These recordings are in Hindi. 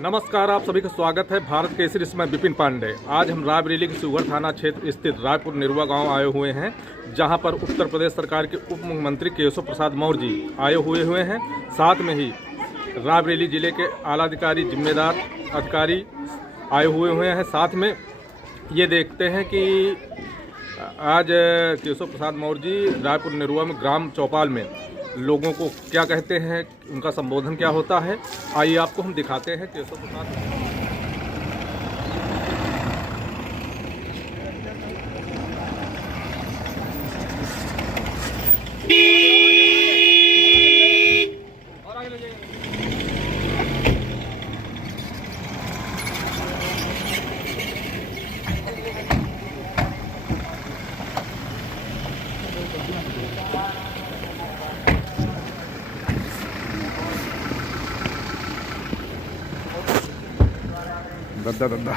नमस्कार, आप सभी का स्वागत है भारत केसरी। इसमें विपिन पांडे। आज हम रायबरेली के शिवगढ़ थाना क्षेत्र स्थित रायपुर निरुआ गांव आए हुए हैं, जहां पर उत्तर प्रदेश सरकार के उप मुख्यमंत्री केशव प्रसाद मौर्य जी आए हुए हैं। साथ में ही रायबरेली जिले के आला अधिकारी, जिम्मेदार अधिकारी आए हुए हैं। साथ में ये देखते हैं कि आज केशव प्रसाद मौर्य जी रायपुर निरुआ में ग्राम चौपाल में लोगों को क्या कहते हैं, उनका संबोधन क्या होता है। आइए आपको हम दिखाते हैं केशव प्रसाद। दद्दा दद्दा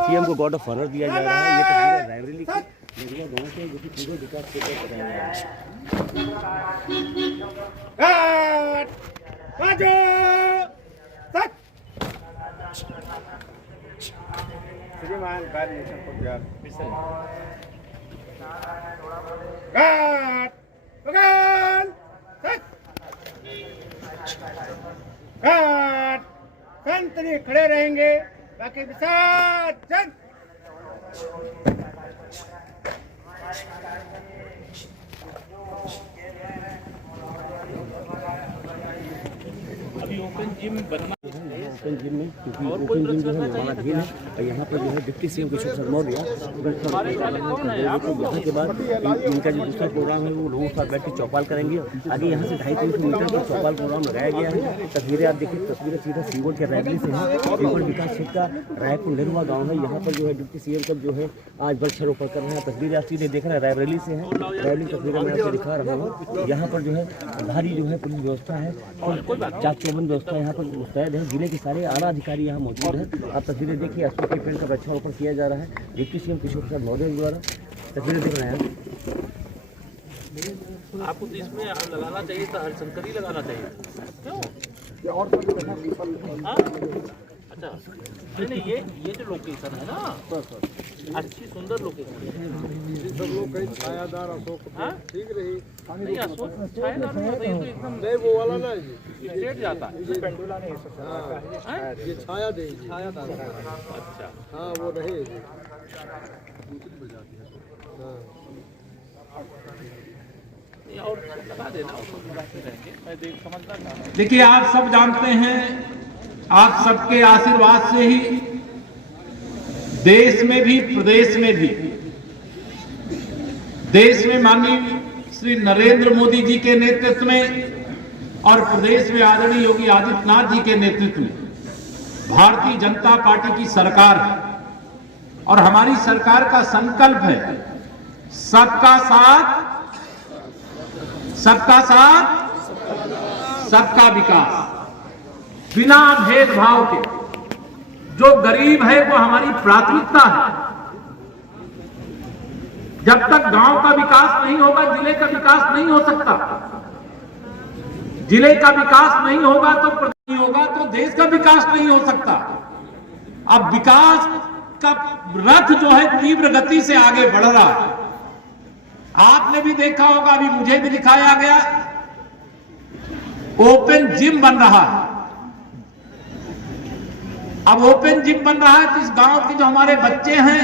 सीएम को गॉड ऑफ ऑनर दिया जा रहा है। ये तस्वीर रायबरेली की निरुआ गांव से, जो कि पूरे विकास क्षेत्र कर रहे हैं। श्रीमान कार्य प्यार संतरी खड़े रहेंगे, बाकी विसर्जन। अभी ओपन जिम बनना ओपन जिम में, क्योंकि ओपन जिम जो है निर्माणाधीन है। और यहाँ पर जो है डिप्टी सीएम केशव प्रसाद मौर्य यहाँ के बाद इनका जो दूसरा प्रोग्राम है वो लोगों के साथ बैठ के चौपाल करेंगे। आगे यहाँ से 250 मीटर का चौपाल प्रोग्राम लगाया गया है। तस्वीरें आप देखिए, तस्वीरें सीधा शिवगढ़ के रायबरेली से हैं। शिवगढ़ विकास क्षेत्र का रायपुर निरुआ गाँव है। यहाँ पर जो है डिप्टी सीएम का जो है आज वृक्षारोपण कर रहे हैं। तस्वीरें आप सीधे देख रहे हैं, रायबरेली से हैं। रायबरेली तस्वीरें मैं आपको दिखा रहा हूँ। यहाँ पर जो है भारी जो है पुलिस व्यवस्था है और चाक चौबंद व्यवस्था यहाँ पर मुस्तैद है। जिले के सारे आला अधिकारी यहाँ मौजूद हैं। आप तस्वीरें देखिए, अशोक के पेड़ का वृक्षारोपण किया जा रहा है डिप्टी सीएम केशव प्रसाद मौर्य द्वारा। तस्वीरें देख रहे हैं आपको तो इसमें लगाना चाहिए था, हरिशंकर ही लगाना चाहिए। क्यों? और अच्छा, नहीं ये जो लोकेशन है ना, अच्छी सुंदर लोकेशन है। सब लोग कहीं छायादार अशोक ठीक रही। नहीं, अशोक छायादार नहीं होता, ये तो एकदम नहीं वो वाला ना स्ट्रेट जाता है। ये छाया देगी, छायादार। अच्छा, हाँ वो रहेगी। और लगा देना, रहेंगे। मैं समझदार था। देखिए, आप सब जानते हैं, आप सबके आशीर्वाद से ही देश में भी प्रदेश में भी, देश में माननीय श्री नरेंद्र मोदी जी के नेतृत्व में और प्रदेश में आदरणीय योगी आदित्यनाथ जी के नेतृत्व में भारतीय जनता पार्टी की सरकार है। और हमारी सरकार का संकल्प है सबका साथ, सबका साथ, सबका विकास, बिना भेदभाव के। जो गरीब है वो हमारी प्राथमिकता है। जब तक गांव का विकास नहीं होगा, जिले का विकास नहीं हो सकता। जिले का विकास नहीं होगा तो प्रदेश नहीं होगा, तो देश का विकास नहीं हो सकता। अब विकास का रथ जो है तीव्र गति से आगे बढ़ रहा है। आपने भी देखा होगा, अभी मुझे भी दिखाया गया, ओपन जिम बन रहा है। अब ओपन जिम बन रहा है तो इस गांव के जो हमारे बच्चे हैं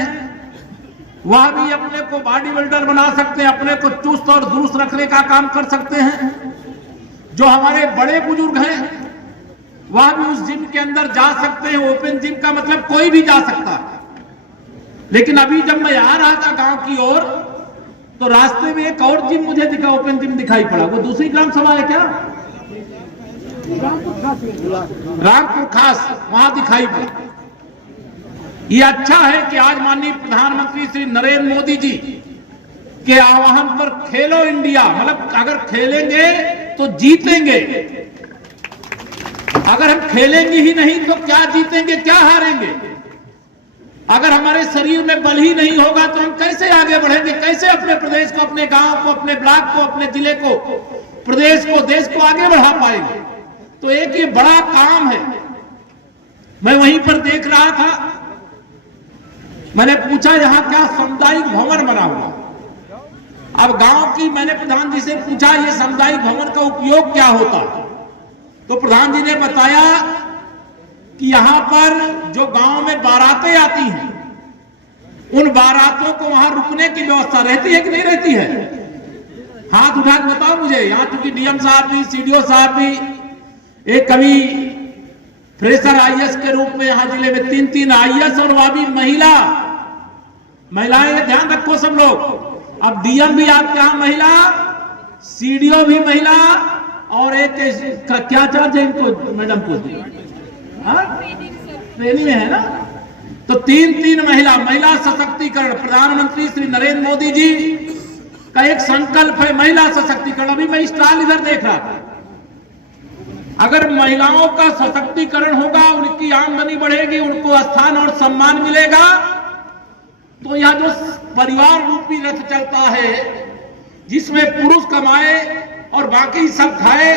वह भी अपने को बॉडी बिल्डर बना सकते हैं, अपने को चुस्त और दुरुस्त रखने का काम कर सकते हैं। जो हमारे बड़े बुजुर्ग हैं वह भी उस जिम के अंदर जा सकते हैं। ओपन जिम का मतलब कोई भी जा सकता है। लेकिन अभी जब मैं आ रहा था गांव की ओर, तो रास्ते में एक और जिम मुझे दिखा, ओपन जिम दिखाई पड़ा। वो दूसरी ग्राम सभा है क्या? रामपुर खास, वहां दिखाई पड़ा। ये अच्छा है कि आज माननीय प्रधानमंत्री श्री नरेंद्र मोदी जी के आह्वान पर खेलो इंडिया, मतलब अगर खेलेंगे तो जीतेंगे। अगर हम खेलेंगे ही नहीं तो क्या जीतेंगे, क्या हारेंगे? अगर हमारे शरीर में बल ही नहीं होगा तो हम कैसे आगे बढ़ेंगे? कैसे अपने प्रदेश को, अपने गांव को, अपने ब्लॉक को, अपने जिले को, प्रदेश को, देश को आगे बढ़ा पाएंगे? तो एक ये बड़ा काम है। मैं वहीं पर देख रहा था, मैंने पूछा यहां क्या सामुदायिक भवन बना हुआ? अब गांव की मैंने प्रधान जी से पूछा ये सामुदायिक भवन का उपयोग क्या होता? तो प्रधान जी ने बताया कि यहां पर जो गांव में बारातें आती हैं, उन बारातों को वहां रुकने की व्यवस्था रहती है कि नहीं रहती है? हाथ उठा के बताओ मुझे। यहां चूंकि डीएम साहब भी, सीडीओ साहब भी, एक कभी फ्रेशर आईएएस के रूप में यहां जिले में 3 आईएएस और वह भी महिलाएं, ध्यान रखो सब लोग। अब डीएम भी आपके यहां महिला, सीडीओ भी महिला, और एक का क्या चार्ज है इनको मैडम को? ट्रेनिंग में है ना? तो 3 महिला सशक्तिकरण। प्रधानमंत्री श्री नरेंद्र मोदी जी का एक संकल्प है महिला सशक्तिकरण। अभी मैं स्टॉल इधर देख रहा था। अगर महिलाओं का सशक्तिकरण होगा, उनकी आमदनी बढ़ेगी, उनको स्थान और सम्मान मिलेगा, तो यह जो परिवार रूपी रथ चलता है जिसमें पुरुष कमाए और बाकी सब खाए,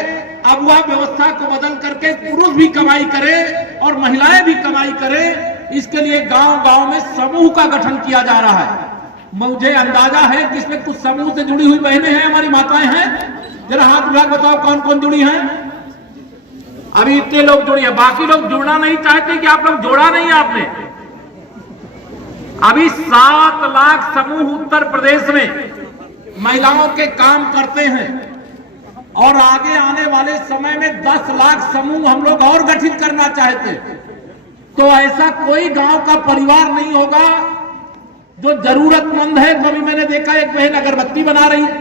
अब वह व्यवस्था को बदल करके पुरुष भी कमाई करे और महिलाएं भी कमाई करें। इसके लिए गांव-गांव में समूह का गठन किया जा रहा है। मुझे अंदाजा है कि इसमें कुछ समूह से जुड़ी हुई बहनें हैं, हमारी माताएं हैं। जरा हाथ उठा बताओ कौन कौन जुड़ी हैं? अभी इतने लोग जुड़ी है, बाकी लोग जुड़ना नहीं चाहते कि आप लोग जोड़ा नहीं आपने? अभी 7 लाख समूह उत्तर प्रदेश में महिलाओं के काम करते हैं और आगे आने वाले समय में 10 लाख समूह हम लोग और गठित करना चाहते हैं। तो ऐसा कोई गांव का परिवार नहीं होगा जो जरूरतमंद है। तो अभी मैंने देखा एक बहन अगरबत्ती बना रही है,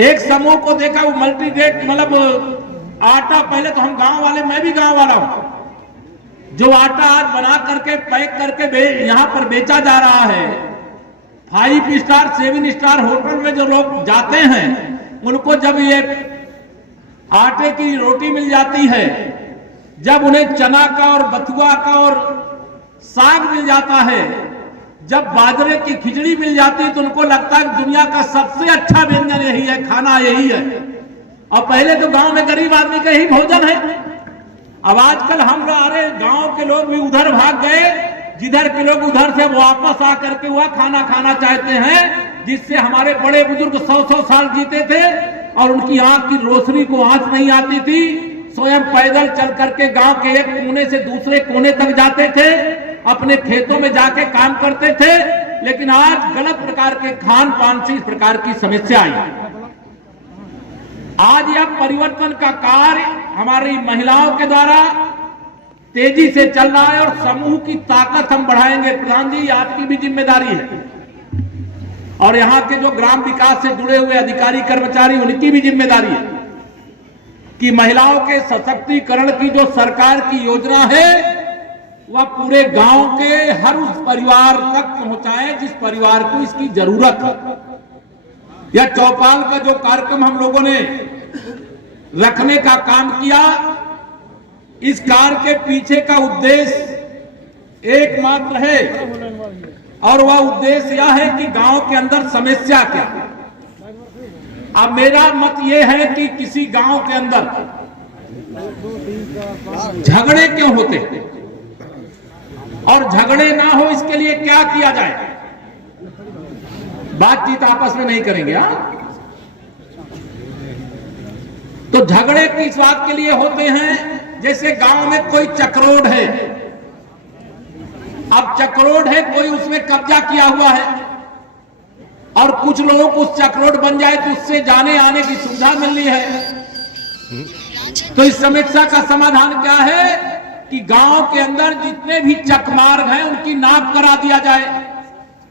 एक समूह को देखा वो मल्टीडेट, मतलब आटा, पहले तो हम गांव वाले, मैं भी गांव वाला हूं, जो आटा आज बना करके पैक करके यहां पर बेचा जा रहा है। 5 स्टार 7 स्टार होटल में जो लोग जाते हैं, उनको जब ये आटे की रोटी मिल जाती है, जब उन्हें चना का और बथुआ का और साग मिल जाता है, जब बाजरे की खिचड़ी मिल जाती है, तो उनको लगता है दुनिया का सबसे अच्छा व्यंजन यही है, खाना यही है। और पहले तो गांव में गरीब आदमी का ही भोजन है। अब आजकल हम अरे गांव के लोग भी उधर भाग गए, जिधर के लोग उधर से वापस आकर के वह खाना खाना चाहते हैं जिससे हमारे बड़े बुजुर्ग 100-100 साल जीते थे और उनकी आंख की रोशनी को आंच नहीं आती थी। स्वयं पैदल चल करके गांव के एक कोने से दूसरे कोने तक जाते थे, अपने खेतों में जाके काम करते थे। लेकिन आज गलत प्रकार के खान पान से इस प्रकार की समस्या आई। आज यह परिवर्तन का कार्य हमारी महिलाओं के द्वारा तेजी से चल रहा है और समूह की ताकत हम बढ़ाएंगे। प्रधान जी, आपकी भी जिम्मेदारी है और यहाँ के जो ग्राम विकास से जुड़े हुए अधिकारी कर्मचारी, उनकी भी जिम्मेदारी है कि महिलाओं के सशक्तिकरण की जो सरकार की योजना है वह पूरे गांव के हर उस परिवार तक पहुंचाएं जिस परिवार को इसकी जरूरत है। यह चौपाल का जो कार्यक्रम हम लोगों ने रखने का काम किया, इस कार्य के पीछे का उद्देश्य एकमात्र है और वह उद्देश्य यह है कि गांव के अंदर समस्या क्या है। अब मेरा मत यह है कि किसी गांव के अंदर झगड़े क्यों होते हैं और झगड़े ना हो इसके लिए क्या किया जाए। बातचीत आपस में नहीं करेंगे। तो झगड़े किस बात के लिए होते हैं? जैसे गांव में कोई चक्रोड है, अब चक्रोड है, कोई उसमें कब्जा किया हुआ है और कुछ लोगों को उस चक्रोड बन जाए तो उससे जाने आने की सुविधा मिल रही है। तो इस समस्या का समाधान क्या है कि गांव के अंदर जितने भी चकमार्ग हैं उनकी नाप करा दिया जाए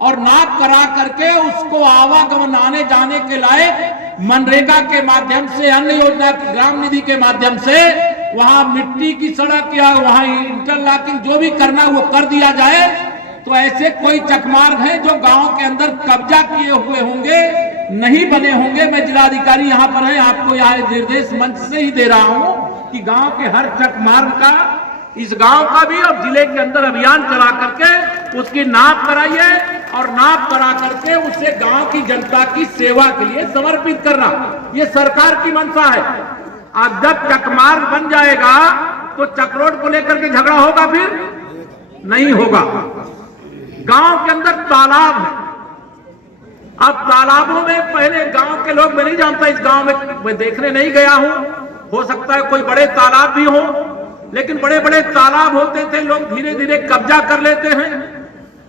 और नाप करा करके उसको आवागमन आने जाने के लायक मनरेगा के माध्यम से, अन्य योजना की ग्राम निधि के माध्यम से वहां मिट्टी की सड़क या वहां इंटरलॉकिंग जो भी करना वो कर दिया जाए। तो ऐसे कोई चकमार्ग हैं जो गांव के अंदर कब्जा किए हुए होंगे, नहीं बने होंगे। मैं जिलाधिकारी यहां पर है, आपको यह निर्देश मंच से ही दे रहा हूं कि गांव के हर चक मार्ग का, इस गांव का भी और जिले के अंदर अभियान चला करके उसकी नाप कराइए और नाप करा करके उसे गांव की जनता की सेवा के लिए समर्पित करना, ये सरकार की मंशा है। अब जब चकमार्ग बन जाएगा तो चक्रोड को लेकर के झगड़ा होगा, फिर नहीं होगा। गांव के अंदर तालाब है, अब तालाबों में पहले गांव के लोग, मैं नहीं जानता इस गांव में, मैं देखने नहीं गया हूं, हो सकता है कोई बड़े तालाब भी हो, लेकिन बड़े बड़े तालाब होते थे, लोग धीरे धीरे कब्जा कर लेते हैं।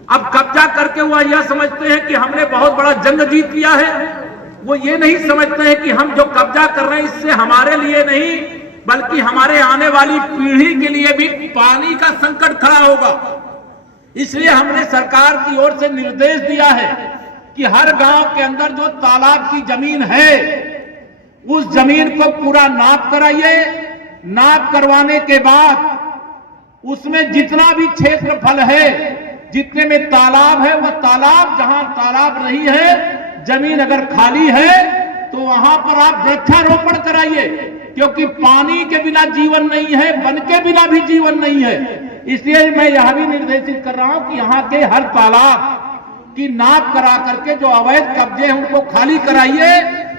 अब कब्जा करके वो यह समझते हैं कि हमने बहुत बड़ा जंग जीत लिया है। वो ये नहीं समझते हैं कि हम जो कब्जा कर रहे हैं इससे हमारे लिए नहीं बल्कि हमारे आने वाली पीढ़ी के लिए भी पानी का संकट खड़ा होगा। इसलिए हमने सरकार की ओर से निर्देश दिया है कि हर गांव के अंदर जो तालाब की जमीन है उस जमीन को पूरा नाप कराइए। नाप करवाने के बाद उसमें जितना भी क्षेत्रफल है, जितने में तालाब है, वह तालाब, जहां तालाब नहीं है, जमीन अगर खाली है तो वहां पर आप वृक्षारोपण कराइए, क्योंकि पानी के बिना जीवन नहीं है, वन के बिना भी जीवन नहीं है। इसलिए मैं यह भी निर्देशित कर रहा हूं कि यहाँ के हर तालाब की नाप करा करके जो अवैध कब्जे हैं उनको खाली कराइए,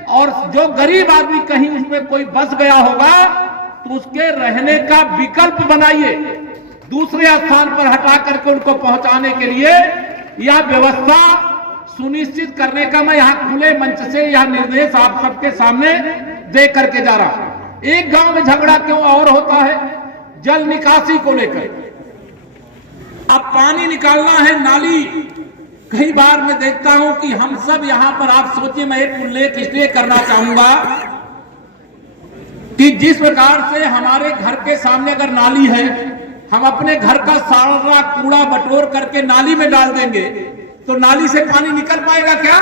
और जो गरीब आदमी कहीं उसमें कोई बस गया होगा तो उसके रहने का विकल्प बनाइए, दूसरे स्थान पर हटा करके उनको पहुंचाने के लिए यह व्यवस्था सुनिश्चित करने का मैं यहां खुले मंच से यह निर्देश आप सबके सामने दे करके जा रहा हूं। एक गांव में झगड़ा क्यों और होता है? जल निकासी को लेकर। अब पानी निकालना है नाली, कई बार मैं देखता हूं कि हम सब यहां पर, आप सोचिए, मैं एक उल्लेख इसलिए करना चाहूंगा कि जिस प्रकार से हमारे घर के सामने अगर नाली है, हम अपने घर का सारा कूड़ा बटोर करके नाली में डाल देंगे तो नाली से पानी निकल पाएगा क्या?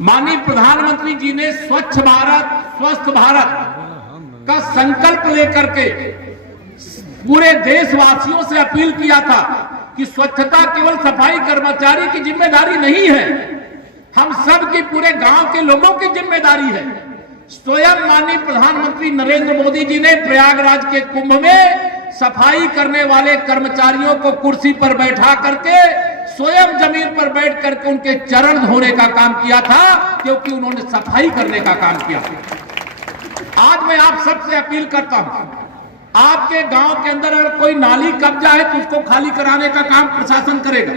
माननीय प्रधानमंत्री जी ने स्वच्छ भारत, स्वस्थ भारत का संकल्प लेकर के पूरे देशवासियों से अपील किया था कि स्वच्छता केवल सफाई कर्मचारी की जिम्मेदारी नहीं है, हम सब की, पूरे गांव के लोगों की जिम्मेदारी है। स्वयं माननीय प्रधानमंत्री नरेंद्र मोदी जी ने प्रयागराज के कुंभ में सफाई करने वाले कर्मचारियों को कुर्सी पर बैठा करके स्वयं जमीन पर बैठ करके उनके चरण धोने का काम किया था, क्योंकि उन्होंने सफाई करने का काम किया। आज मैं आप सबसे अपील करता हूं, आपके गांव के अंदर अगर कोई नाली कब्जा है तो उसको खाली कराने का काम प्रशासन करेगा,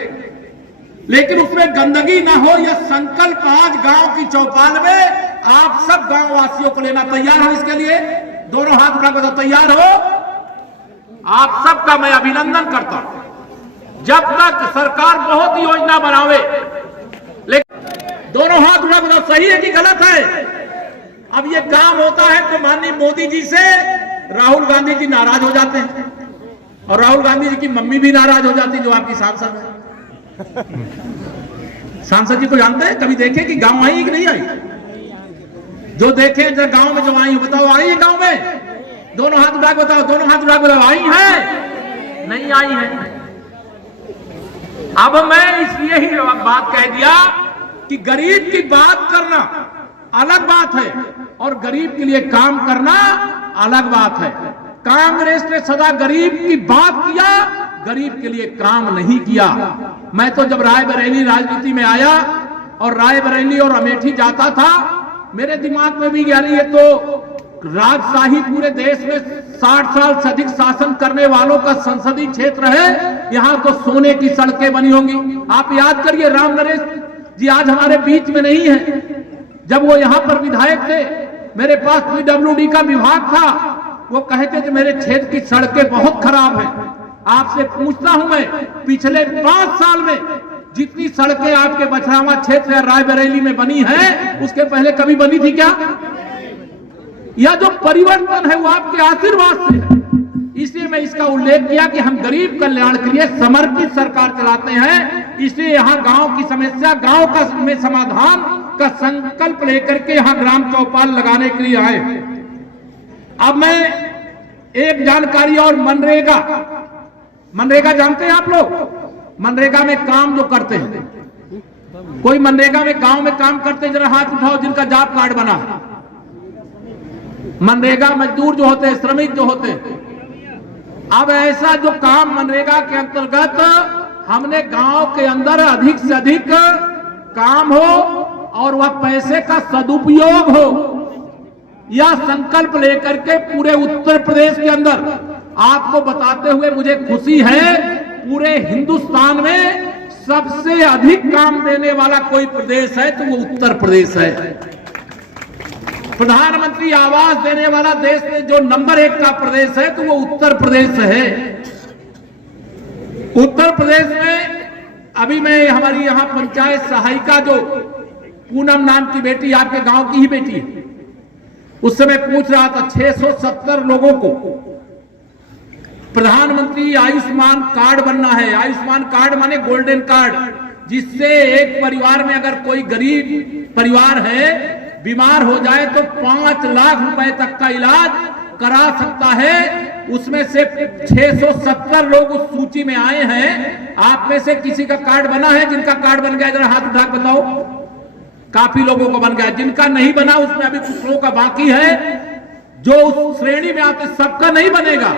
लेकिन उसमें गंदगी ना हो, यह संकल्प आज गांव की चौपाल में आप सब गांव वासियों को लेना। तैयार हो इसके लिए? दोनों हाथ उठा कर तैयार हो? आप सबका मैं अभिनंदन करता हूं। जब तक सरकार बहुत योजना बनावे, लेकिन दोनों हाथ उठा कर सही है कि गलत है? अब ये काम होता है तो माननीय मोदी जी से राहुल गांधी जी नाराज हो जाते हैं, और राहुल गांधी जी की मम्मी भी नाराज हो जाती है, जो आपकी सांसद है। सांसद जी को जानते हैं? कभी देखे कि गांव आई कि नहीं आई? जो देखे जब गांव में जो आई, बताओ आई है गांव में? दोनों हाथ उठा के बताओ, दोनों हाथ उठा के बताओ, आई है? नहीं आई है। अब मैं इसलिए ही बात कह दिया कि गरीब की बात करना अलग बात है और गरीब के लिए काम करना अलग बात है। कांग्रेस ने सदा गरीब की बात किया, गरीब के लिए काम नहीं किया। मैं तो जब रायबरेली राजनीति में आया और रायबरेली और अमेठी जाता था, मेरे दिमाग में भी यानी ये तो राजशाही पूरे देश में 60 साल से अधिक शासन करने वालों का संसदीय क्षेत्र है, यहां तो सोने की सड़कें बनी होंगी। आप याद करिए, राम नरेश जी आज हमारे बीच में नहीं है, जब वो यहां पर विधायक थे, मेरे पास पीडब्ल्यूडी का विभाग था, वो कहते थे मेरे क्षेत्र की सड़कें बहुत खराब हैं। आपसे पूछता हूं मैं, पिछले 5 साल में जितनी सड़कें आपके बछरावा क्षेत्र या रायबरेली में बनी हैं, उसके पहले कभी बनी थी क्या? यह जो परिवर्तन है वो आपके आशीर्वाद से है। इसलिए मैं इसका उल्लेख किया कि हम गरीब कल्याण के लिए समर्पित सरकार चलाते हैं। इसलिए यहाँ गांव की समस्या, गांव का में समाधान का संकल्प लेकर के यहाँ ग्राम चौपाल लगाने के लिए आए। अब मैं एक जानकारी और, मनरेगा जानते हैं आप लोग? मनरेगा में काम जो करते हैं, कोई मनरेगा में गांव में काम करते, जरा हाथ उठाओ जिनका जॉब कार्ड बना है। मनरेगा मजदूर जो होते हैं, श्रमिक जो होते हैं, अब ऐसा जो काम मनरेगा के अंतर्गत हमने गांव के अंदर अधिक से अधिक काम हो और वह पैसे का सदुपयोग हो, यह संकल्प लेकर के पूरे उत्तर प्रदेश के अंदर आपको बताते हुए मुझे खुशी है, पूरे हिंदुस्तान में सबसे अधिक काम देने वाला कोई प्रदेश है तो वो उत्तर प्रदेश है। प्रधानमंत्री आवास देने वाला देश में जो नंबर 1 का प्रदेश है तो वो उत्तर प्रदेश है। उत्तर प्रदेश में अभी मैं हमारी यहां पंचायत सहायिका जो पूनम नाम की बेटी, आपके गांव की ही बेटी है, उस समय पूछ रहा था 670 लोगों को प्रधानमंत्री आयुष्मान कार्ड बनना है। आयुष्मान कार्ड माने गोल्डन कार्ड, जिससे एक परिवार में अगर कोई गरीब परिवार है, बीमार हो जाए तो 5 लाख रुपए तक का इलाज करा सकता है। उसमें से 670 लोग उस सूची में आए हैं। आप में से किसी का कार्ड बना है? जिनका कार्ड बन गया जरा हाथ उठा बताओ। काफी लोगों को बन गया। जिनका नहीं बना उसमें अभी कुछ लोगों का बाकी है। जो उस श्रेणी में आते सबका नहीं बनेगा।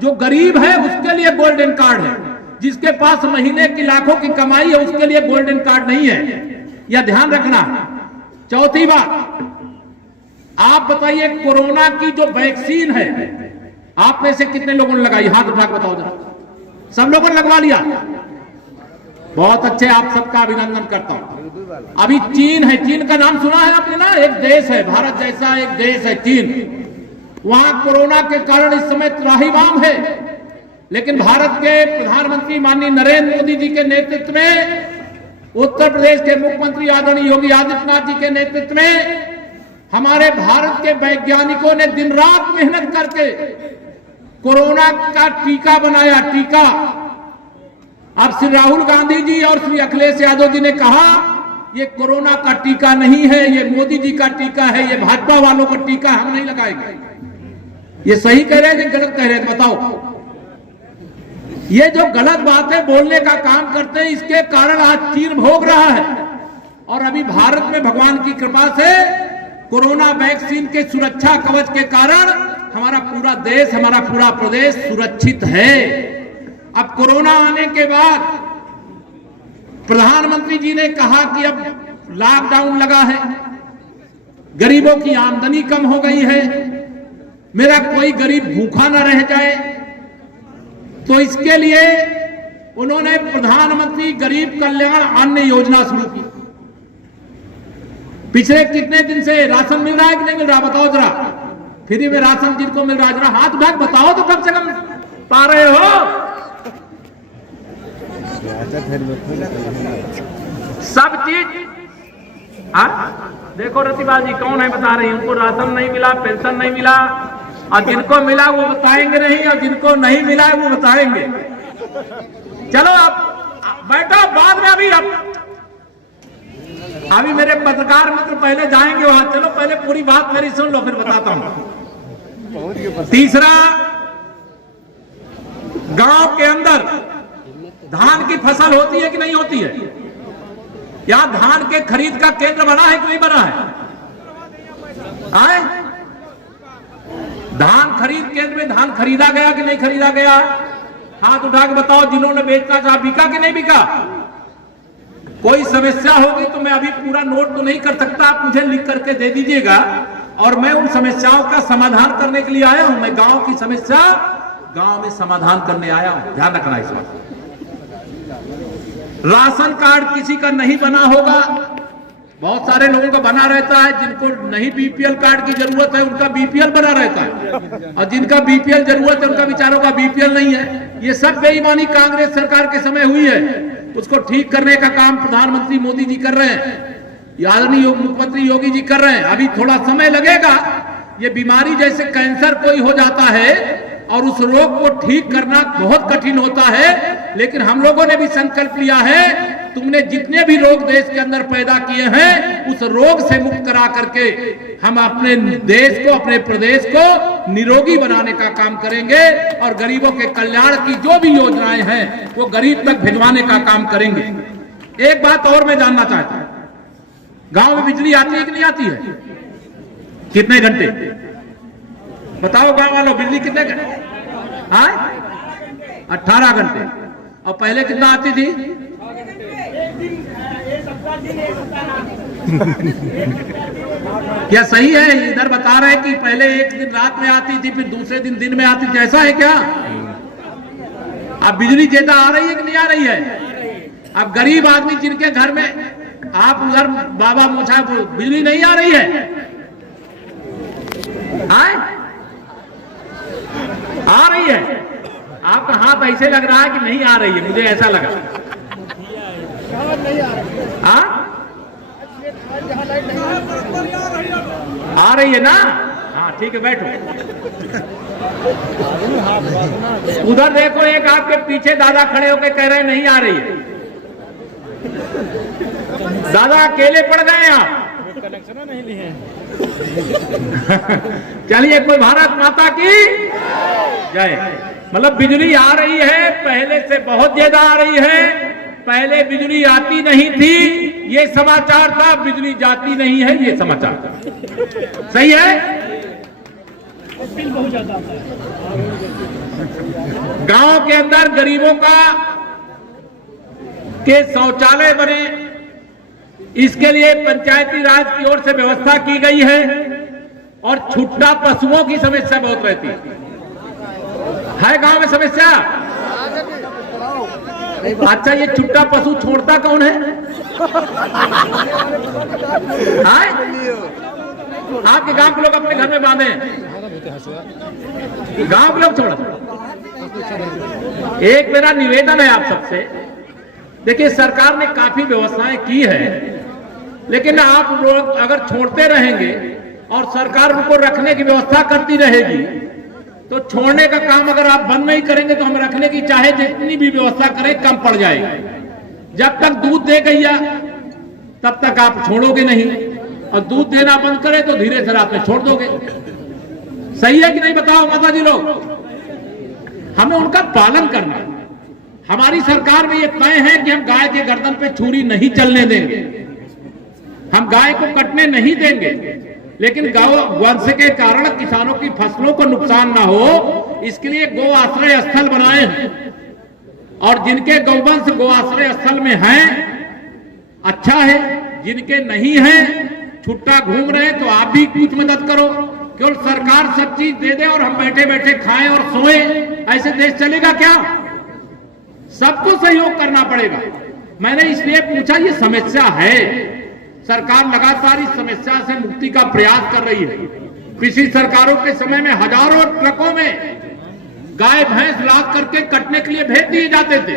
जो गरीब है उसके लिए गोल्डन कार्ड है, जिसके पास महीने की लाखों की कमाई है उसके लिए गोल्डन कार्ड नहीं है, यह ध्यान रखना। चौथी बात, आप बताइए कोरोना की जो वैक्सीन है, आप में से कितने लोगों ने लगाई? हाथ उठा बताओ जरा। सब लोगों ने लगवा लिया? बहुत अच्छे, आप सबका अभिनंदन करता हूं। अभी चीन है, चीन का नाम सुना है आपने ना? एक देश है, भारत जैसा एक देश है चीन। वहां कोरोना के कारण इस समय त्राहिमाम है, लेकिन भारत के प्रधानमंत्री माननीय नरेंद्र मोदी जी के नेतृत्व में, उत्तर प्रदेश के मुख्यमंत्री आदरणीय योगी आदित्यनाथ जी के नेतृत्व में हमारे भारत के वैज्ञानिकों ने दिन रात मेहनत करके कोरोना का टीका बनाया। टीका अब श्री राहुल गांधी जी और श्री अखिलेश यादव जी ने कहा ये कोरोना का टीका नहीं है, ये मोदी जी का टीका है, ये भाजपा वालों का टीका, हम नहीं लगाएंगे। ये सही कह रहे हैं कि गलत कह रहे हैं? बताओ। ये जो गलत बातें बोलने का काम करते हैं, इसके कारण आज चीन भोग रहा है। और अभी भारत में भगवान की कृपा से कोरोना वैक्सीन के सुरक्षा कवच के कारण हमारा पूरा देश, हमारा पूरा प्रदेश सुरक्षित है। अब कोरोना आने के बाद प्रधानमंत्री जी ने कहा कि अब लॉकडाउन लगा है, गरीबों की आमदनी कम हो गई है, मेरा कोई गरीब भूखा ना रह जाए, तो इसके लिए उन्होंने प्रधानमंत्री गरीब कल्याण अन्न योजना शुरू की। पिछले कितने दिन से राशन मिल रहा है कि नहीं मिल रहा? बताओ जरा। फ्री में राशन जिनको मिल रहा है जरा हाथ उठा बताओ तो कम से कम पा रहे हो। सब चीज देखो रतिबा जी कौन है बता रही, उनको राशन नहीं मिला, पेंशन नहीं मिला, और जिनको मिला वो बताएंगे नहीं, और जिनको नहीं मिला वो बताएंगे। चलो आप बैठो, बाद में अभी मेरे पत्रकार मित्र पहले जाएंगे वहां। चलो पहले पूरी बात मेरी सुन लो, फिर बताता हूं। तीसरा, गांव के अंदर धान की फसल होती है कि नहीं होती है? या धान के खरीद का केंद्र बना है कि नहीं बना है? आए? धान खरीद केंद्र में धान खरीदा गया कि नहीं खरीदा गया? हाथ उठा के बताओ। जिन्होंने बेचना चाहा बिका कि नहीं बिका? कोई समस्या होगी तो मैं अभी पूरा नोट तो नहीं कर सकता, आप मुझे लिख करके दे दीजिएगा और मैं उन समस्याओं का समाधान करने के लिए आया हूं। मैं गांव की समस्या गांव में समाधान करने आया हूं, ध्यान रखना इस बात। राशन कार्ड किसी का नहीं बना होगा, बहुत सारे लोगों का बना रहता है। जिनको नहीं बीपीएल कार्ड की जरूरत है उनका बीपीएल बना रहता है, और जिनका बीपीएल जरूरत है उनका बेचारों का बीपीएल नहीं है। ये सब बेईमानी कांग्रेस सरकार के समय हुई है, उसको ठीक करने का काम प्रधानमंत्री मोदी जी कर रहे हैं, आदरणीय मुख्यमंत्री योगी जी कर रहे हैं। अभी थोड़ा समय लगेगा। ये बीमारी जैसे कैंसर कोई हो जाता है और उस रोग को ठीक करना बहुत कठिन होता है, लेकिन हम लोगों ने भी संकल्प लिया है, तुमने जितने भी रोग देश के अंदर पैदा किए हैं उस रोग से मुक्त करा करके हम अपने देश को, अपने प्रदेश को निरोगी बनाने का काम करेंगे और गरीबों के कल्याण की जो भी योजनाएं हैं वो गरीब तक भिजवाने का काम करेंगे। एक बात और मैं जानना चाहता हूं, गांव में बिजली आती है कि नहीं आती है? कितने घंटे? बताओ गांव वालों, बिजली कितने हाँ 18 घंटे, और पहले कितना आती थी? क्या सही है? इधर बता रहे हैं कि पहले एक दिन रात में आती थी, फिर दूसरे दिन में आती थी, ऐसा है क्या? अब बिजली ज्यादा आ रही है कि नहीं आ रही है? अब गरीब आदमी जिनके घर में आप उधर बाबा मोछा बिजली नहीं आ रही है, आ रही है? आपका हाथ ऐसे लग रहा है कि नहीं आ रही है, मुझे ऐसा लगा। आ रही है ना? हाँ ठीक है, बैठो। उधर देखो, एक आपके पीछे दादा खड़े होकर कह रहे हैं नहीं आ रही है। दादा अकेले पड़ गए आप, कनेक्शन नहीं लिए। चलिए, कोई भारत माता की जय। मतलब बिजली आ रही है, पहले से बहुत ज्यादा आ रही है। पहले बिजली आती नहीं थी, ये समाचार था। बिजली जाती नहीं है, ये समाचार था। सही है? गांव के अंदर गरीबों के शौचालय बने, इसके लिए पंचायती राज की ओर से व्यवस्था की गई है। और छुट्टा पशुओं की समस्या बहुत रहती है गांव में समस्या। अच्छा, ये छुट्टा पशु छोड़ता कौन है? आपके गांव के लोग अपने घर में बांधे, गांव के लोग छोड़। एक मेरा निवेदन है आप सबसे, देखिए सरकार ने काफी व्यवस्थाएं की है, लेकिन आप लोग अगर छोड़ते रहेंगे और सरकार उनको रखने की व्यवस्था करती रहेगी, तो छोड़ने का काम अगर आप बंद नहीं करेंगे तो हम रखने की चाहे जितनी भी व्यवस्था करें कम पड़ जाएगी। जब तक दूध दे गैया तब तक आप छोड़ोगे नहीं, और दूध देना बंद करे तो धीरे धीरे आप छोड़ दोगे। सही है कि नहीं? बताओ माता जी लोग। हमें उनका पालन करना है। हमारी सरकार में यह तय है कि हम गाय के गर्दन पे छुरी नहीं चलने देंगे, हम गाय को कटने नहीं देंगे, लेकिन गौवंश के कारण किसानों की फसलों को नुकसान ना हो, इसके लिए गो आश्रय स्थल बनाए हैं। और जिनके गौवंश गो आश्रय स्थल में हैं, अच्छा है। जिनके नहीं हैं, छुट्टा घूम रहे, तो आप भी कुछ मदद करो। केवल सरकार सब चीज दे दे और हम बैठे बैठे खाएं और सोएं, ऐसे देश चलेगा क्या? सबको सहयोग करना पड़ेगा। मैंने इसलिए पूछा, ये समस्या है, सरकार लगातार इस समस्या से मुक्ति का प्रयास कर रही है। पिछली सरकारों के समय में हजारों ट्रकों में गाय भैंस लाद करके कटने के लिए भेज दिए जाते थे,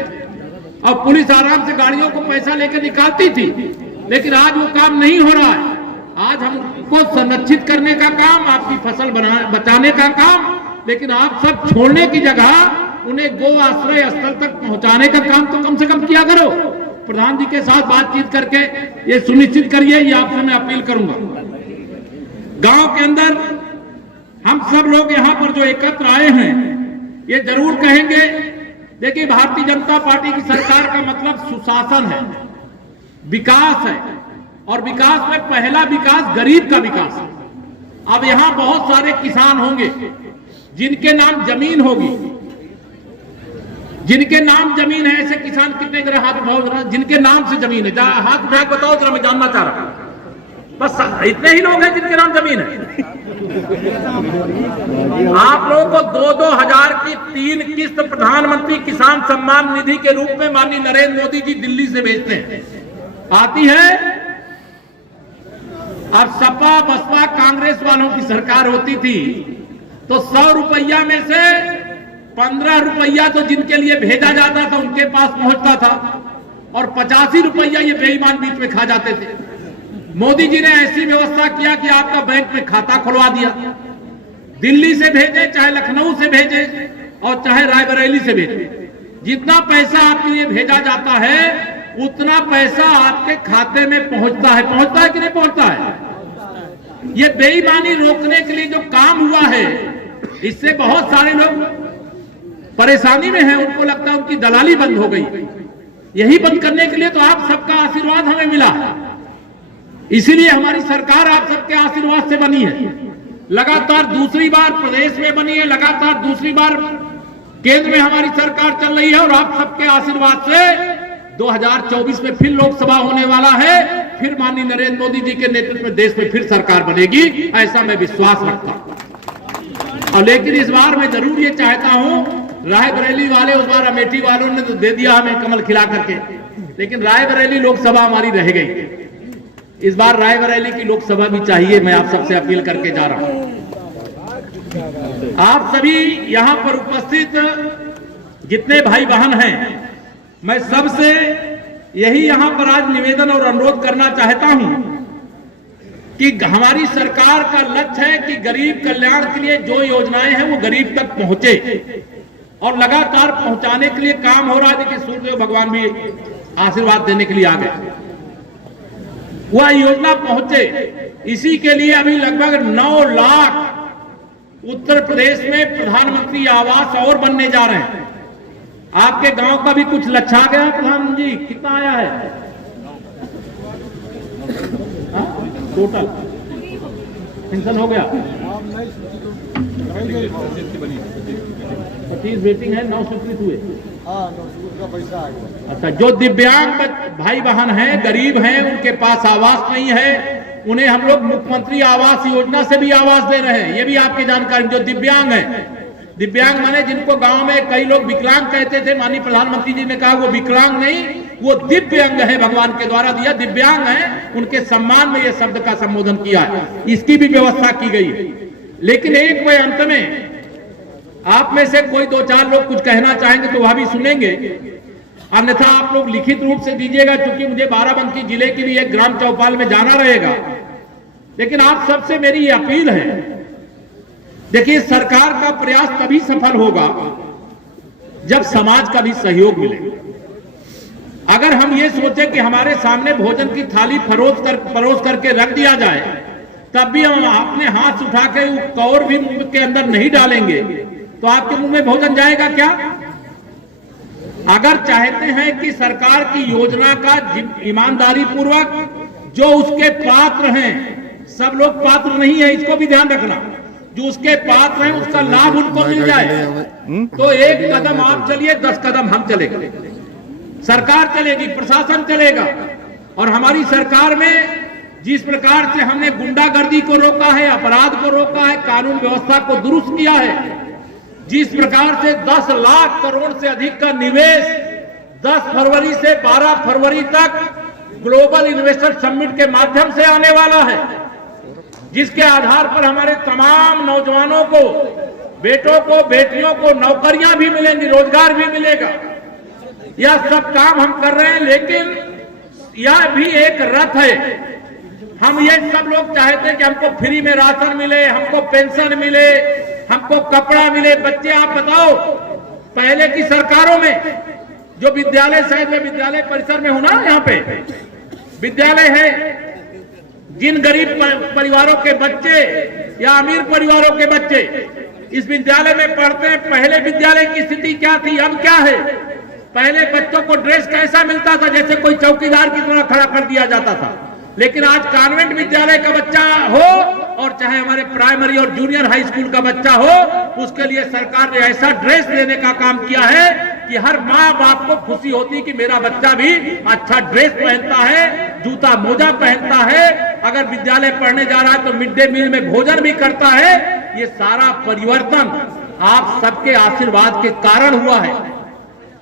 और पुलिस आराम से गाड़ियों को पैसा लेकर निकालती थी। लेकिन आज वो काम नहीं हो रहा है। आज हमको संरक्षित करने का काम, आपकी फसल बचाने का काम, लेकिन आप सब छोड़ने की जगह उन्हें गो आश्रय स्थल तक पहुंचाने का काम तो कम से कम किया करो। प्रधान जी के साथ बातचीत करके ये सुनिश्चित करिए, ये आपसे मैं अपील करूंगा। गांव के अंदर हम सब लोग यहाँ पर जो एकत्र आए हैं, ये जरूर कहेंगे, देखिए भारतीय जनता पार्टी की सरकार का मतलब सुशासन है, विकास है, और विकास में पहला विकास गरीब का विकास है। अब यहाँ बहुत सारे किसान होंगे जिनके नाम जमीन होगी, जिनके नाम जमीन है। ऐसे किसान कितने जरा हाथ उठाओ, जिनके नाम से जमीन है, हाथ उठा बताओ जरा, मैं जानना चाह रहा हूं। बस इतने ही लोग हैं जिनके नाम जमीन है। आप लोगों को 2-2 हजार की 3 किस्त प्रधानमंत्री किसान सम्मान निधि के रूप में माननीय नरेंद्र मोदी जी दिल्ली से भेजते हैं, आती है। अब सपा बसपा कांग्रेस वालों की सरकार होती थी तो 100 रुपया में से 15 रुपया तो जिनके लिए भेजा जाता था उनके पास पहुंचता था, और 85 रुपया ये बेईमान बीच में खा जाते थे। मोदी जी ने ऐसी व्यवस्था किया कि आपका बैंक में खाता खुलवा दिया। दिल्ली से भेजे, चाहे लखनऊ से भेजे, और चाहे रायबरेली से भेजे, जितना पैसा आपके लिए भेजा जाता है उतना पैसा आपके खाते में पहुंचता है कि नहीं पहुंचता है? ये बेईमानी रोकने के लिए जो काम हुआ है, इससे बहुत सारे लोग परेशानी में हैं, उनको लगता है उनकी दलाली बंद हो गई। यही बंद करने के लिए तो आप सबका आशीर्वाद हमें मिला, इसीलिए हमारी सरकार आप सबके आशीर्वाद से बनी है। लगातार दूसरी बार प्रदेश में बनी है, लगातार दूसरी बार केंद्र में हमारी सरकार चल रही है और आप सबके आशीर्वाद से 2024 में फिर लोकसभा होने वाला है, फिर माननीय नरेंद्र मोदी जी के नेतृत्व में देश में फिर सरकार बनेगी, ऐसा मैं विश्वास रखता हूं। और लेकिन इस बार मैं जरूर ये चाहता हूं, रायबरेली वाले उस बार अमेठी वालों ने तो दे दिया हमें कमल खिला करके, लेकिन रायबरेली लोकसभा हमारी रह गई। इस बार रायबरेली की लोकसभा भी चाहिए, मैं आप सबसे अपील करके जा रहा हूं। आप सभी यहां पर उपस्थित जितने भाई बहन हैं, मैं सबसे यही यहां पर आज निवेदन और अनुरोध करना चाहता हूं कि हमारी सरकार का लक्ष्य है कि गरीब कल्याण के लिए जो योजनाएं हैं वो गरीब तक पहुंचे और लगातार पहुंचाने के लिए काम हो रहा है। देखिए सूर्यदेव भगवान भी आशीर्वाद देने के लिए आ गए, वह योजना पहुंचे। इसी के लिए अभी लगभग 9 लाख उत्तर प्रदेश में प्रधानमंत्री आवास और बनने जा रहे हैं। आपके गांव का भी कुछ लक्ष्य आ गया प्रधान जी, कितना आया है टोटल पेंशन हो गया? 25 वेटिंग है, 9 स्वीकृत हुए। अच्छा, जो दिव्यांग भाई बहन हैं, गरीब हैं, उनके पास आवास नहीं है, उन्हें हम लोग मुख्यमंत्री आवास योजना से भी आवास दे रहे हैं। ये भी आपकी जानकारी। जो दिव्यांग हैं, दिव्यांग माने जिनको गांव में कई लोग विकलांग कहते थे, माननीय प्रधानमंत्री जी ने कहा वो विकलांग नहीं, वो दिव्यांग है, भगवान के द्वारा दिया दिव्यांग है, उनके सम्मान में ये शब्द का संबोधन किया है, इसकी भी व्यवस्था की गई है। लेकिन एक वे अंत में आप में से कोई 2-4 लोग कुछ कहना चाहेंगे तो वह भी सुनेंगे, अन्यथा आप लोग लिखित रूप से दीजिएगा, क्योंकि मुझे बाराबंकी जिले के भी एक ग्राम चौपाल में जाना रहेगा। लेकिन आप सबसे मेरी अपील है, देखिए सरकार का प्रयास तभी सफल होगा जब समाज का भी सहयोग मिलेगा। अगर हम ये सोचे कि हमारे सामने भोजन की थाली परोस करके रख दिया जाए, तब भी हम अपने हाथ उठा के कौर भी मुंह के अंदर नहीं डालेंगे, तो आपके मुंह में भोजन जाएगा क्या? अगर चाहते हैं कि सरकार की योजना का ईमानदारी पूर्वक जो उसके पात्र हैं, सब लोग पात्र नहीं है, इसको भी ध्यान रखना, जो उसके पात्र हैं उसका लाभ उनको मिल जाए, तो एक कदम आप चलिए, 10 कदम हम चलेंगे, सरकार चलेगी, प्रशासन चलेगा। और हमारी सरकार में जिस प्रकार से हमने गुंडागर्दी को रोका है, अपराध को रोका है, कानून व्यवस्था को दुरुस्त किया है, जिस प्रकार से 10 लाख करोड़ से अधिक का निवेश 10 फरवरी से 12 फरवरी तक ग्लोबल इन्वेस्टर समिट के माध्यम से आने वाला है, जिसके आधार पर हमारे तमाम नौजवानों को, बेटों को, बेटियों को नौकरियां भी मिलेंगी, रोजगार भी मिलेगा। यह सब काम हम कर रहे हैं, लेकिन यह भी एक रथ है। हम ये सब लोग चाहते हैं कि हमको फ्री में राशन मिले, हमको पेंशन मिले, हमको कपड़ा मिले। बच्चे आप बताओ, पहले की सरकारों में जो विद्यालय, शायद में विद्यालय परिसर में होना, यहाँ पे विद्यालय है, जिन गरीब परिवारों के बच्चे या अमीर परिवारों के बच्चे इस विद्यालय में पढ़ते हैं, पहले विद्यालय की स्थिति क्या थी, अब क्या है? पहले बच्चों को ड्रेस कैसा मिलता था, जैसे कोई चौकीदार की तरह खड़ा कर दिया जाता था। लेकिन आज कॉन्वेंट विद्यालय का बच्चा हो और चाहे हमारे प्राइमरी और जूनियर हाई स्कूल का बच्चा हो, उसके लिए सरकार ने ऐसा ड्रेस देने का काम किया है कि हर माँ बाप को खुशी होती है कि मेरा बच्चा भी अच्छा ड्रेस पहनता है, जूता मोजा पहनता है, अगर विद्यालय पढ़ने जा रहा है तो मिड डे मील में भोजन भी करता है। ये सारा परिवर्तन आप सबके आशीर्वाद के कारण हुआ है।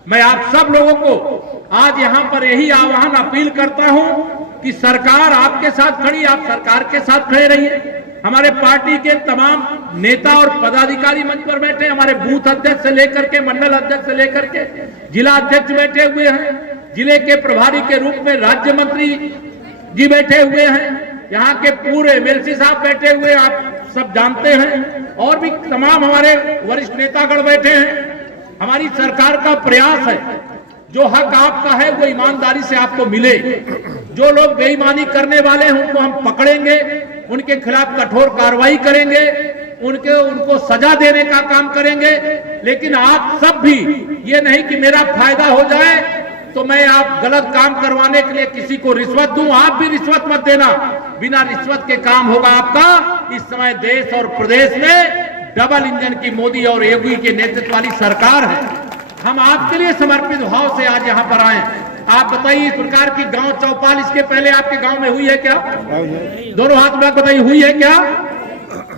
मैं आप सब लोगों को आज यहाँ पर यही आह्वान, अपील करता हूँ कि सरकार आपके साथ खड़ी, आप सरकार के साथ खड़े रहिए। हमारे पार्टी के तमाम नेता और पदाधिकारी मंच पर बैठे, हमारे बूथ अध्यक्ष से लेकर के मंडल अध्यक्ष से लेकर के जिला अध्यक्ष बैठे हुए हैं, जिले के प्रभारी के रूप में राज्य मंत्री जी बैठे हुए हैं, यहाँ के पूरे एमएलसी साहब बैठे हुए, आप सब जानते हैं, और भी तमाम हमारे वरिष्ठ नेतागण बैठे हैं। हमारी सरकार का प्रयास है जो हक आपका है वो ईमानदारी से आपको मिले। जो लोग बेईमानी करने वाले हैं उनको हम पकड़ेंगे, उनके खिलाफ कठोर कार्रवाई करेंगे, उनको सजा देने का काम करेंगे। लेकिन आप सब भी ये नहीं कि मेरा फायदा हो जाए तो मैं आप गलत काम करवाने के लिए किसी को रिश्वत दूं। आप भी रिश्वत मत देना, बिना रिश्वत के काम होगा आपका इस समय देश और प्रदेश में डबल इंजन की मोदी और योगी के नेतृत्व वाली सरकार है। हम आपके लिए समर्पित भाव से आज यहाँ पर आए। आप बताइए, इस प्रकार की गांव चौपाल इसके पहले आपके गांव में हुई है क्या? दोनों हाथ में बताइए, हुई है क्या?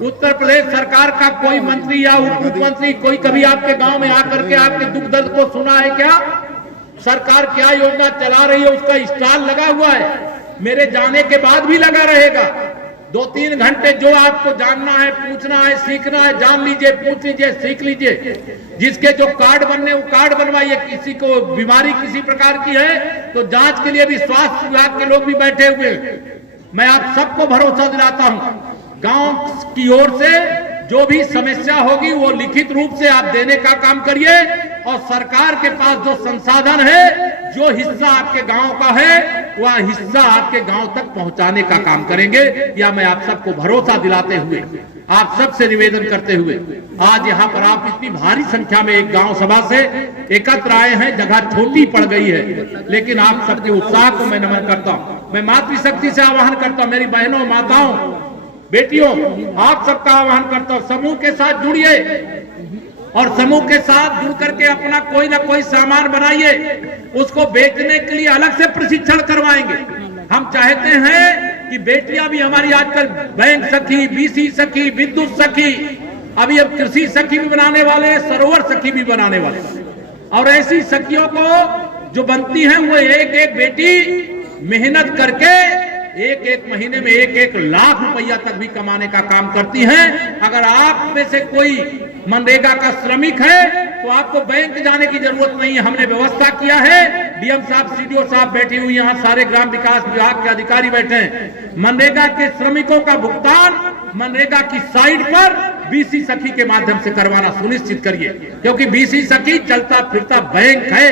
उत्तर प्रदेश सरकार का कोई मंत्री या उप मुख्यमंत्री कोई कभी आपके गांव में आकर के आपके दुख दर्द को सुना है क्या? सरकार क्या योजना चला रही है उसका स्टॉल लगा हुआ है, मेरे जाने के बाद भी लगा रहेगा। 2-3 घंटे जो आपको जानना है, पूछना है, सीखना है, जान लीजिए, पूछ लीजिए, सीख लीजिए। जिसके जो कार्ड बनने वो कार्ड बनवाइए। किसी को बीमारी किसी प्रकार की है तो जांच के लिए भी स्वास्थ्य विभाग के लोग भी बैठे हुए हैं। मैं आप सबको भरोसा दिलाता हूं, गांव की ओर से जो भी समस्या होगी वो लिखित रूप से आप देने का काम करिए और सरकार के पास जो संसाधन है, जो हिस्सा आपके गांव का है, वह हिस्सा आपके गांव तक पहुंचाने का काम करेंगे। या मैं आप सबको भरोसा दिलाते हुए, आप सबसे निवेदन करते हुए, आज यहाँ पर आप इतनी भारी संख्या में एक गांव सभा से एकत्र आए हैं। जगह छोटी पड़ गई है, लेकिन आप सबके उत्साह को मैं नमन करता हूँ। मैं मातृशक्ति से आह्वान करता हूँ, मेरी बहनों, माताओं, बेटियों, आप सबका आह्वान करता हूँ, समूह के साथ जुड़िए और समूह के साथ जुड़ करके अपना कोई ना कोई सामान बनाइए। उसको बेचने के लिए अलग से प्रशिक्षण करवाएंगे। हम चाहते हैं कि बेटियां भी हमारी आजकल बैंक सखी, बीसी सखी, विद्युत सखी, अभी अब कृषि सखी भी बनाने वाले, सरोवर सखी भी बनाने वाले। और ऐसी सखियों को जो बनती हैं वो एक एक बेटी मेहनत करके एक महीने में 1-1 लाख रुपया तक भी कमाने का काम करती हैं। अगर आप में से कोई मनरेगा का श्रमिक है तो आपको बैंक जाने की जरूरत नहीं है। हमने व्यवस्था किया है, डीएम साहब, सीडीओ साहब बैठे हुए, यहाँ सारे ग्राम विकास विभाग के अधिकारी बैठे हैं। मनरेगा के श्रमिकों का भुगतान मनरेगा की साइट पर बीसी सखी के माध्यम से करवाना सुनिश्चित करिए, क्योंकि बीसी सखी चलता फिरता बैंक है।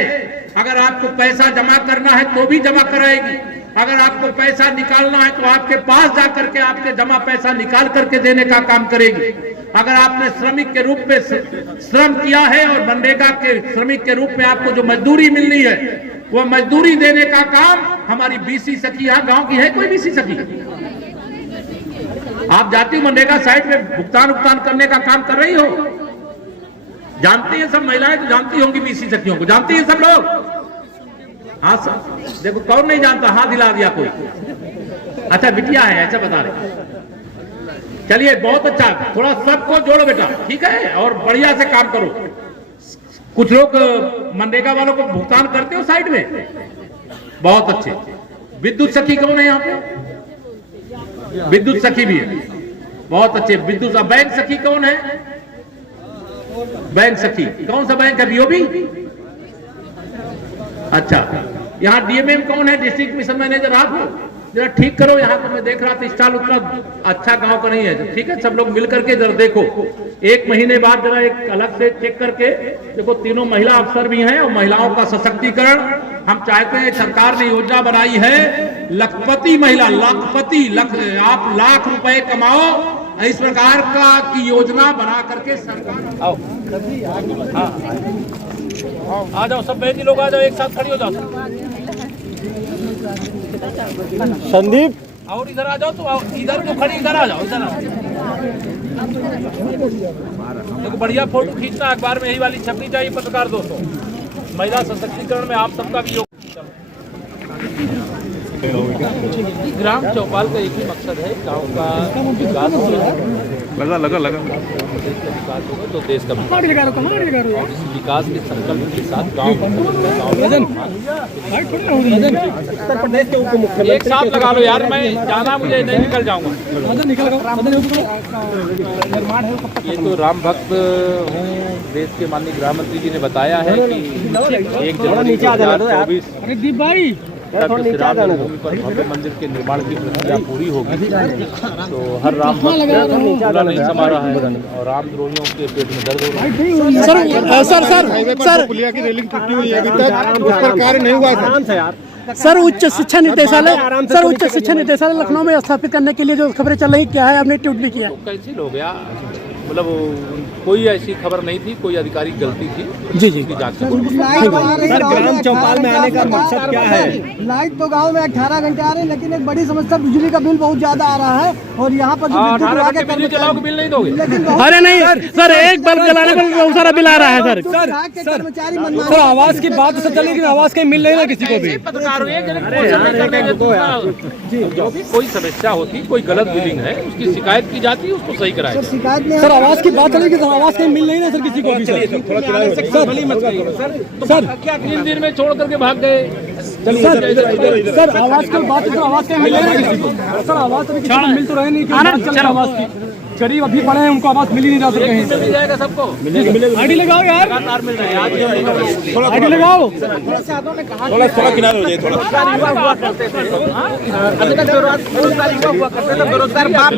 अगर आपको पैसा जमा करना है तो भी जमा कराएगी, अगर आपको पैसा निकालना है तो आपके पास जाकर के आपके जमा पैसा निकाल करके देने का काम करेगी। अगर आपने श्रमिक के रूप में श्रम किया है और मनरेगा के श्रमिक के रूप में आपको जो मजदूरी मिलनी है वो मजदूरी देने का काम हमारी बीसी सखी, यहाँ गांव की है कोई बीसी सखी? आप जाती हो मनरेगा साइट में भुगतान करने का काम कर रही हो? जानती है सब महिलाएं तो जानती होंगी बीसी सखियों को, जानती है सब लोग? हाँ सर, देखो कौन नहीं जानता, हाथ हिला दिया कोई। अच्छा बिटिया है, ऐसा बता रहे। चलिए बहुत अच्छा, थोड़ा सबको जोड़ो बेटा, ठीक है, और बढ़िया से काम करो। कुछ लोग मनरेगा वालों को भुगतान करते हो साइड में, बहुत अच्छे। विद्युत सखी कौन है यहाँ पे? विद्युत सखी भी है, बहुत अच्छे। विद्युत बैंक सखी कौन है? बैंक सखी कौन सा बैंक है? बीओबी। अच्छा, यहाँ डीएमएम कौन है? डिस्ट्रिक्ट मिशन मैनेजर आप हो, जरा ठीक करो। यहाँ को मैं देख रहा था स्टॉल उतना अच्छा गांव का नहीं है, ठीक है, सब लोग मिल करके जरा देखो। 1 महीने बाद जरा एक अलग से चेक करके देखो। तीनों महिला अफसर भी हैं और महिलाओं का सशक्तिकरण हम चाहते हैं। सरकार ने योजना बनाई है लखपति महिला, आप लाख रुपए कमाओ, इस प्रकार का की योजना बना करके सरकार। आ जाओ सब बहनी लोग, आ जाओ, एक साथ खड़ी हो जाओ। संदीप, और इधर आ जाओ, तो इधर क्यों खड़ी, इधर आ जाओ, इधर आ। देखो बढ़िया फोटो खींचना, अखबार में यही वाली छपनी चाहिए पत्रकार दोस्तों। महिला सशक्तिकरण में आप सबका भी ग्राम चौपाल का एक ही मकसद है, गांव का विकास होगा, लगा विकास होगा तो देश का और इस विकास के संकल्प के साथ गांव उत्तर प्रदेश के उप मुख्यमंत्री एक साथ लगा लो यार, मैं जाना, मुझे नहीं निकल जाऊंगा। ये तो राम भक्त हूँ, देश के माननीय गृह मंत्री जी ने बताया है कि 1 जनवरी 2024 भूमि पर भव्य मंदिर के निर्माण की प्रक्रिया पूरी होगी। तो हर राम भक्त पूरा नहीं समा रहा है और रामद्रोहियों के पेट में दर्द हो रहा है। सर पुलिया की रेलिंग टूटी हुई है, अभी तक उस पर कार्य नहीं हुआ था। सर उच्च शिक्षा निदेशालय लखनऊ में स्थापित करने के लिए जो खबरें चल रही, क्या है, आपने ट्वीट भी किया? कैंसिल हो गया, मतलब कोई ऐसी खबर नहीं थी, कोई अधिकारी की गलती थी जी जी। की जांच कर सर, ग्राम चौपाल में आने का मकसद क्या है? लाइट तो गांव में 18 घंटे आ रहे हैं, लेकिन एक बड़ी समस्या बिजली का बिल बहुत ज्यादा आ रहा है और यहाँ पर जो विद्युत 18 विभाग घंटे के बिजली चलाओगे बिल नहीं दोगे? लेकिन अरे नहीं सर, एक बल्ब जलाने पर बहुत सारा बिल आ रहा है सर। विभाग के कर्मचारी मनमानी सर, आवाज की बात तो सर चली, लेकिन आवाज कहीं मिल नहीं रहा किसी को भी। पत्रकार जो भी कोई समस्या होती, कोई गलत बिलिंग है, उसकी शिकायत की जाती है, उसको सही कराया जाए। शिकायत में सर, आवाज की बात चली, सर आवाज कहीं मिल नहीं रहा सर किसी को भी। सर 3 दिन में छोड़ करके भाग गए। सर आवाज की बात, तो आवाज कहीं मिल नहीं रहा किसी को। सर आवाज तो किसी को मिल तो रही नहीं कि आवाज की गरीब अभी पड़े हैं, उनको आवाज मिल ही नहीं रहा सर कहीं। मिल जाएगा सबको, आईडी लगाओ यार, लगातार मिल रहा है। आईडी लगाओ। थोड़ा किनारे हो जाए, थोड़ा अभी तक बेरोजगार हुआ करते थे, बेरोजगार बाप